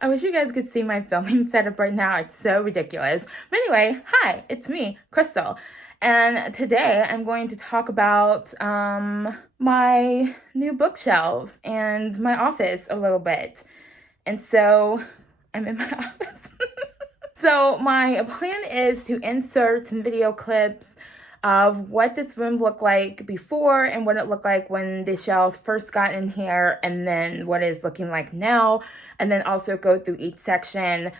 I wish you guys could see my filming setup right now. It's so ridiculous. But anyway, hi, it's me, Crystal. And today I'm going to talk about my new bookshelves and my office a little bit. And so I'm in my office. So my plan is to insert some video clips of what this room looked like before and what it looked like when the shelves first got in here, and then what it's looking like now, and then also go through each section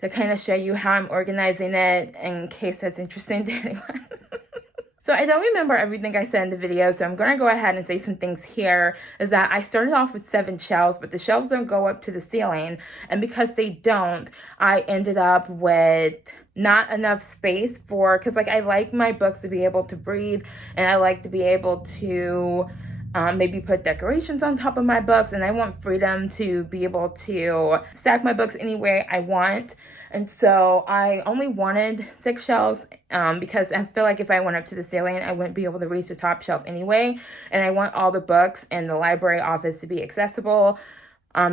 to kind of show you how I'm organizing it in case that's interesting to anyone. So I don't remember everything I said in the video, so I'm going to go ahead and say some things here. Is that I started off with 7 shelves, but the shelves don't go up to the ceiling. And because they don't, I ended up with not enough space for, because like I like my books to be able to breathe, and I like to be able to maybe put decorations on top of my books, and I want freedom to be able to stack my books any way I want. And so I only wanted 6 shelves because I feel like if I went up to the ceiling, I wouldn't be able to reach the top shelf anyway. And I want all the books in the library office to be accessible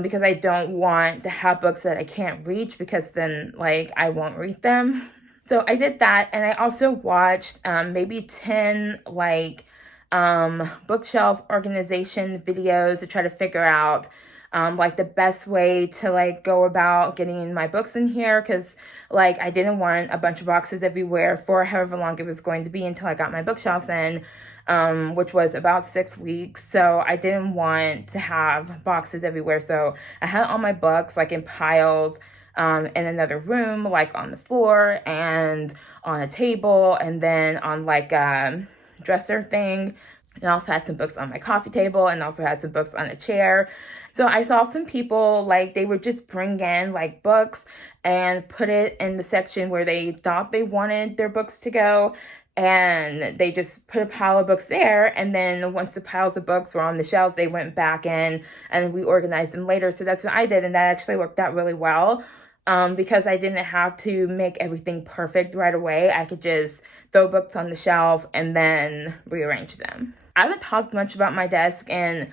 because I don't want to have books that I can't reach, because then like I won't read them. So I did that, and I also watched maybe 10 like bookshelf organization videos to try to figure out like the best way to like go about getting my books in here, because like I didn't want a bunch of boxes everywhere for however long it was going to be until I got my bookshelves in, which was about 6 weeks. So I didn't want to have boxes everywhere. So I had all my books like in piles in another room, like on the floor and on a table, and then on like a dresser thing. And also had some books on my coffee table, and also had some books on a chair. So I saw some people, like, they would just bring in, like, books and put it in the section where they thought they wanted their books to go. And they just put a pile of books there. And then once the piles of books were on the shelves, they went back in and we organized them later. So that's what I did. And that actually worked out really well. Because I didn't have to make everything perfect right away. I could just throw books on the shelf and then rearrange them. I haven't talked much about my desk, and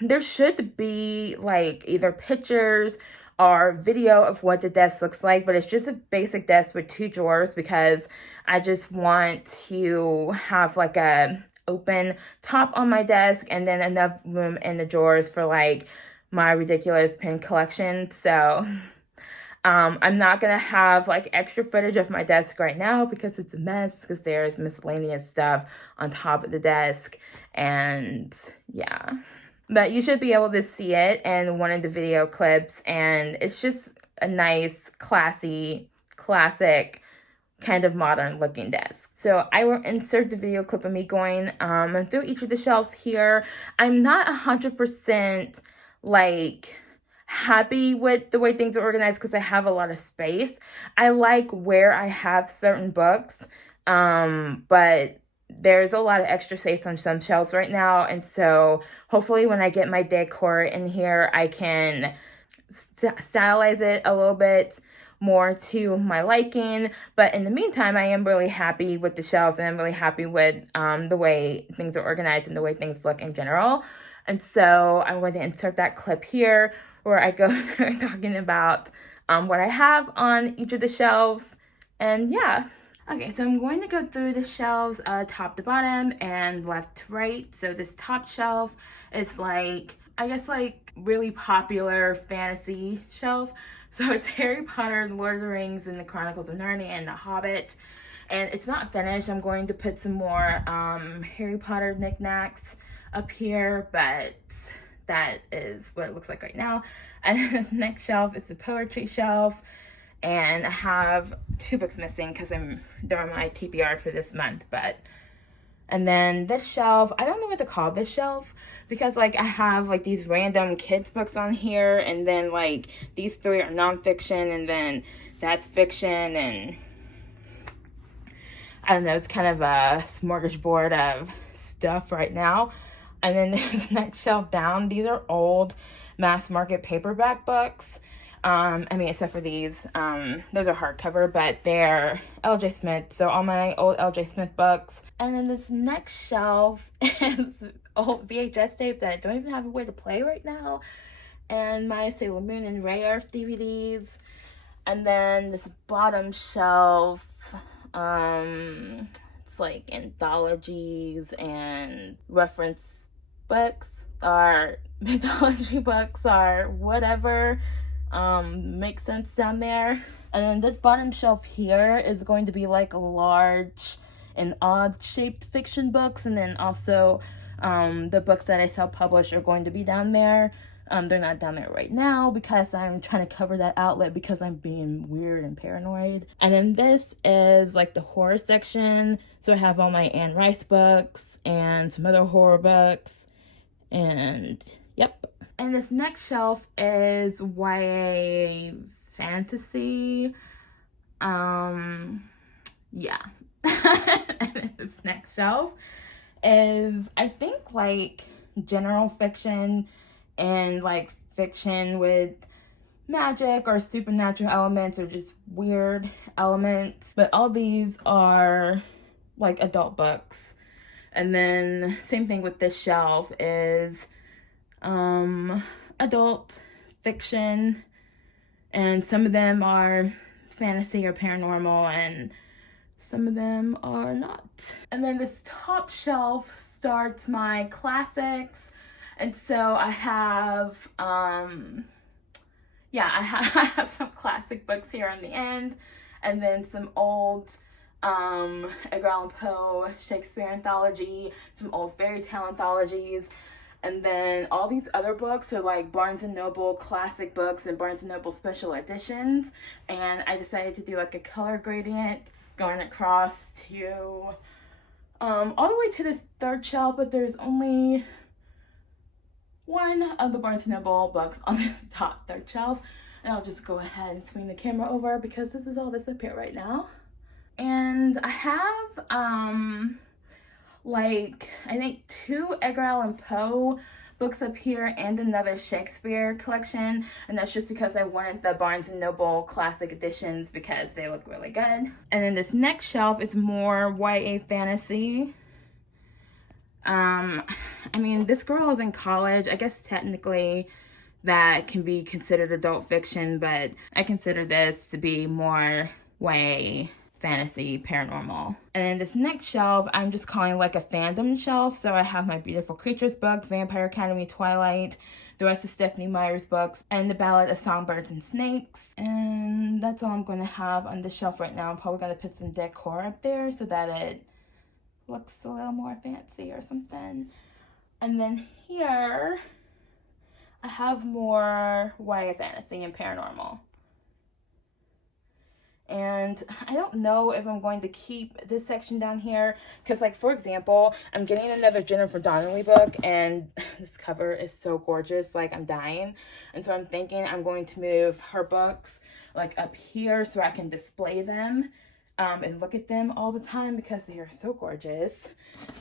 there should be like either pictures or video of what the desk looks like, but it's just a basic desk with 2 drawers because I just want to have like a open top on my desk and then enough room in the drawers for like my ridiculous pen collection. So I'm not going to have like extra footage of my desk right now because it's a mess, because there's miscellaneous stuff on top of the desk, and yeah. But you should be able to see it in one of the video clips, and it's just a nice, classy, classic, kind of modern looking desk. So I will insert the video clip of me going through each of the shelves here. I'm not 100% like happy with the way things are organized because I have a lot of space. I like where I have certain books, but there's a lot of extra space on some shelves right now. And so hopefully when I get my decor in here, I can stylize it a little bit more to my liking. But in the meantime, I am really happy with the shelves, and I'm really happy with the way things are organized and the way things look in general. And so I'm going to insert that clip here where I go through talking about what I have on each of the shelves. And yeah. Okay, so I'm going to go through the shelves top to bottom and left to right. So this top shelf is like, I guess like really popular fantasy shelf. So it's Harry Potter, The Lord of the Rings, and The Chronicles of Narnia, and The Hobbit. And it's not finished. I'm going to put some more Harry Potter knickknacks up here, but that is what it looks like right now. And then the next shelf is the poetry shelf, and I have 2 books missing because they're on my TBR for this month. And then this shelf, I don't know what to call this shelf, because like I have like these random kids books on here, and then like these 3 are nonfiction, and then that's fiction, and I don't know, it's kind of a smorgasbord of stuff right now. And then this next shelf down, these are old mass market paperback books. I mean, except for these, those are hardcover, but they're L.J. Smith, so all my old L.J. Smith books. And then this next shelf is old VHS tape that I don't even have a way to play right now. and my Sailor Moon and Ray Earth DVDs. And then this bottom shelf, it's like anthologies and reference books or mythology books or whatever makes sense down there. And then this bottom shelf here is going to be like large and odd shaped fiction books, and then also the books that I self-publish are going to be down there. They're not down there right now because I'm trying to cover that outlet because I'm being weird and paranoid. And then this is like the horror section. So I have all my Anne Rice books and some other horror books. And yep. And this next shelf is YA fantasy. Yeah. And then this next shelf is, I think, like general fiction and like fiction with magic or supernatural elements or just weird elements. But all these are like adult books. And then same thing with this shelf is adult fiction, and some of them are fantasy or paranormal and some of them are not. And then this top shelf starts my classics. And so I have, I have some classic books here on the end, and then some old Edgar Allan Poe Shakespeare anthology, some old fairy tale anthologies, and then all these other books are like Barnes & Noble classic books and Barnes & Noble special editions. And I decided to do like a color gradient going across to all the way to this third shelf, but there's only one of the Barnes & Noble books on this top third shelf. And I'll just go ahead and swing the camera over because this is all that's up here right now. And I have like I think 2 Edgar Allan Poe books up here and another Shakespeare collection, and that's just because I wanted the Barnes & Noble classic editions because they look really good. And then this next shelf is more YA fantasy. I mean, this girl is in college. I guess technically that can be considered adult fiction, but I consider this to be more YA fantasy paranormal. And then this next shelf I'm just calling like a fandom shelf. So I have my Beautiful Creatures book, Vampire Academy, Twilight, the rest of Stephanie Meyer's books, and the Ballad of Songbirds and Snakes. And that's all I'm going to have on this shelf right now. I'm probably going to put some decor up there so that it looks a little more fancy or something. And then here I have more YA fantasy and paranormal. And I don't know if I'm going to keep this section down here because, like, for example, I'm getting another Jennifer Donnelly book and this cover is so gorgeous, like I'm dying. And so I'm thinking I'm going to move her books like up here so I can display them and look at them all the time because they are so gorgeous.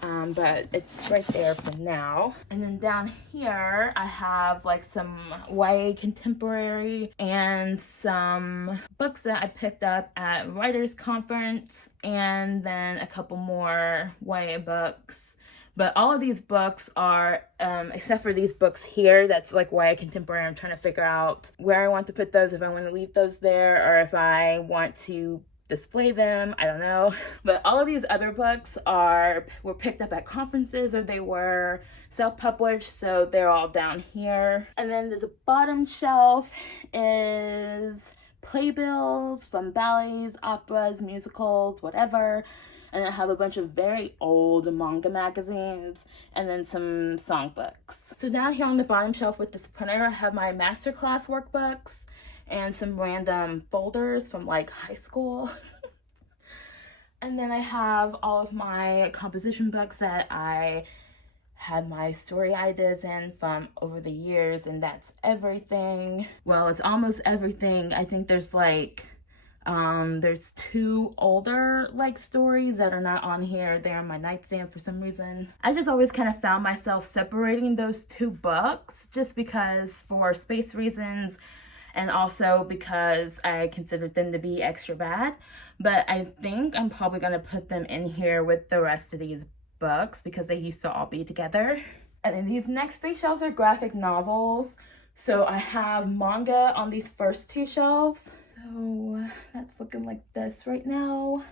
But it's right there for now. And then down here I have like some YA contemporary and some books that I picked up at Writers Conference, and then a couple more YA books. But all of these books are, except for these books here, that's like YA contemporary. I'm trying to figure out where I want to put those, if I want to leave those there or if I want to display them, I don't know. But all of these other books were picked up at conferences or they were self-published, so they're all down here. And then there's a bottom shelf is playbills from ballets, operas, musicals, whatever. And I have a bunch of very old manga magazines and then some songbooks. So down here on the bottom shelf with this printer, I have my masterclass workbooks and some random folders from like high school. And then I have all of my composition books that I had my story ideas in from over the years, and that's everything. Well, it's almost everything. I think there's like there's 2 older like stories that are not on here. They're on my nightstand for some reason. I just always kind of found myself separating those 2 books just because, for space reasons, and also because I considered them to be extra bad. But I think I'm probably going to put them in here with the rest of these books because they used to all be together. And then these next 3 shelves are graphic novels. So I have manga on these first two shelves. So that's looking like this right now.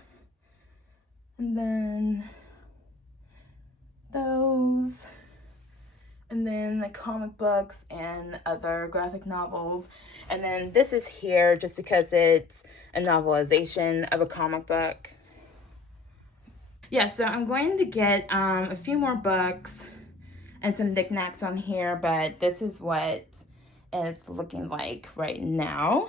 And then those. And then the comic books and other graphic novels. And then this is here just because it's a novelization of a comic book. Yeah, so I'm going to get a few more books and some knickknacks on here, but this is what it's looking like right now.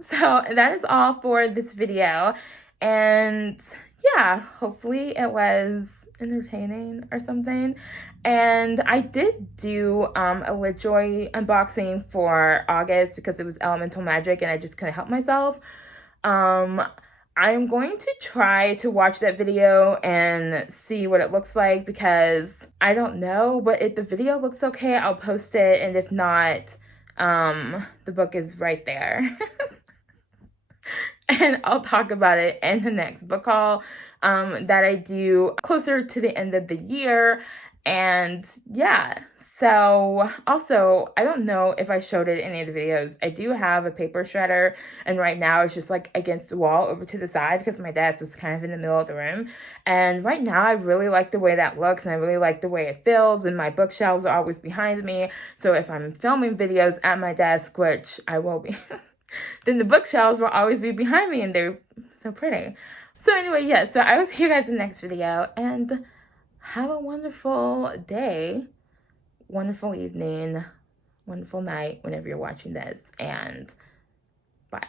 So that is all for this video. And yeah, hopefully it was entertaining or something. And I did do a LitJoy unboxing for August because it was Elemental Magic and I just couldn't help myself. I am going to try to watch that video and see what it looks like because I don't know, but if the video looks okay, I'll post it, and if not, the book is right there. And I'll talk about it in the next book haul that I do closer to the end of the year. And yeah, so also, I don't know if I showed it in any of the videos. I do have a paper shredder, and right now it's just like against the wall over to the side because my desk is kind of in the middle of the room. And right now I really like the way that looks, and I really like the way it feels, and my bookshelves are always behind me. So if I'm filming videos at my desk, which I will be, then the bookshelves will always be behind me, and they're so pretty. So anyway, yeah, so I will see you guys in the next video, and have a wonderful day, wonderful evening, wonderful night whenever you're watching this, and bye.